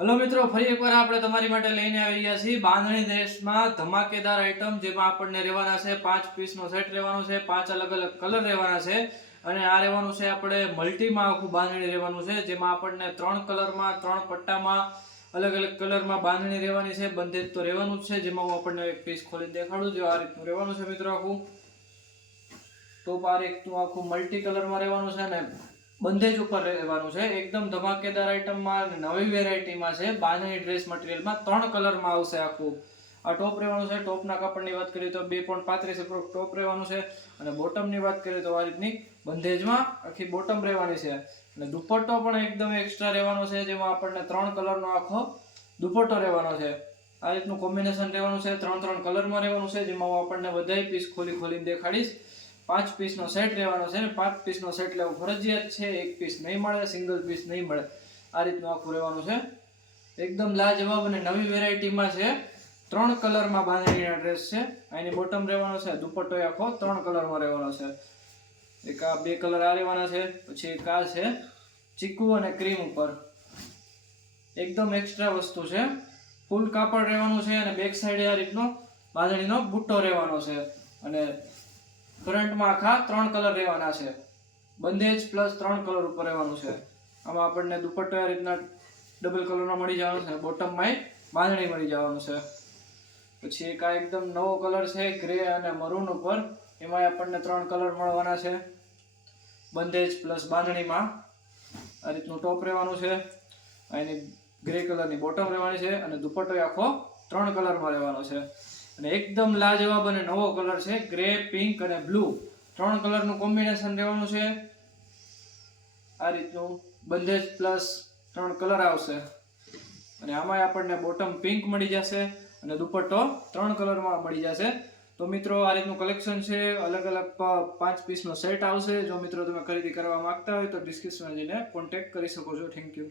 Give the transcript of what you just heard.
Hello મિત્રો, ફરી એકવાર આપણે તમારી માટે લઈને આવી ગયા છીએ બાંધણી દેશમાં ધમાકેદાર આઈટમ જેમાં આપણને રહેવાના છે પાંચ પીસનો સેટ રહેવાનો છે, પાંચ અલગ અલગ કલર રહેવાના છે અને આ રહેવાનું છે આપણે મલ્ટીમાં આખું બાંધણી રહેવાનું છે, જેમાં આપણને ત્રણ કલરમાં, ત્રણ પટ્ટામાં, અલગ અલગ કલરમાં બાંધણી રહેવાની છે, બંધેજ તો રહેવાનું જ છે, જેમાં હું આપણને એક પીસ ખોલીને દેખાડું જો આ રીતનું રહેવાનું છે મિત્રો આખું. ટોપ આ રીતનું આખું મલ્ટી કલરમાં રહેવાનું છે ને બંધેજ ઉપર રહેવાનું છે. એકદમ ધમાકેદાર આઈટમમાં અને નવી વેરાયટીમાં છે. બાંધણી ડ્રેસ મટીરિયલમાં ત્રણ કલરમાં આવશે આખું. આ ટોપ રહેવાનું છે. ટોપના કાપડની વાત કરીએ તો બે પોઈન્ટ પાંત્રીસ ટોપ રહેવાનું છે. અને બોટમની વાત કરીએ તો આ રીતની બંધેજમાં આખી બોટમ રહેવાની છે. અને દુપટ્ટો પણ એકદમ એક્સ્ટ્રા રહેવાનો છે, જેમાં આપણને ત્રણ કલરનો આખો દુપટ્ટો રહેવાનો છે. આ રીતનું કોમ્બિનેશન રહેવાનું છે. ત્રણ ત્રણ કલરમાં રહેવાનું છે, જેમાં હું આપણને બધાય પીસ ખોલી ખોલીને દેખાડીશ. પાંચ પીસનો સેટ રહેવાનો છે ને, પાંચ પીસનો સેટ લેવો ફરજિયાત છે, એક પીસ નહીં મળે સિંગલ પીસ નહીં મળે. આ રીતનું આખું રહેવાનું છે. એકદમ લાજવાબ અને નવી વેરાયટીમાં છે. ત્રણ કલરમાં બાંધણીના ડ્રેસ છે. એની બોટમ રહેવાનો છે, દુપટ્ટો આખો ત્રણ કલરમાં રહેવાનો છે. એક આ બે કલર આ રહેવાના છે, પછી એક આ છે, ચીકુ અને ક્રીમ ઉપર. એકદમ એક્સ્ટ્રા વસ્તુ છે. ફૂલ કાપડ રહેવાનું છે અને બેક સાઈડે આ રીતનો બાંધણીનો બુટ્ટો રહેવાનો છે. અને ફ્રન્ટમાં આખા ત્રણ કલર રહેવાના છે. બંધેજ પ્લસ ત્રણ કલર ઉપર રહેવાનું છે. આમાં આપણને દુપટ્ટો આ રીતના ડબલ કલરનો મળી જવાનો છે. બોટમમાં બાંધણી મળી જવાનું છે. પછી એક આ એકદમ નવો કલર છે ગ્રે અને મરૂન ઉપર. એમાં આપણને ત્રણ કલર મળવાના છે. બંધેજ પ્લસ બાંધણીમાં આ રીતનું ટોપ રહેવાનું છે. એની ગ્રે કલરની બોટમ રહેવાની છે અને દુપટ્ટો આખો ત્રણ કલરમાં રહેવાનો છે. અને એકદમ લાજવાબ અને નવો કલર છે ગ્રે પિંક અને બ્લુ ત્રણ કલરનું કોમ્બિનેશન રહેવાનું છે. આ રીતનું બંધેજ પ્લસ ત્રણ કલર આવશે. અને આમાં આપણને બોટમ પિંક મળી જશે અને દુપટ્ટો ત્રણ કલરમાં મળી જશે. તો મિત્રો, આ રીતનું કલેક્શન છે. અલગ અલગ પાંચ પીસનો સેટ આવશે. જો મિત્રો તમે ખરીદી કરવા માંગતા હોય તો ડિસ્ક્રિપ્શનમાં જઈને કોન્ટેક્ટ કરી શકો છો. Thank you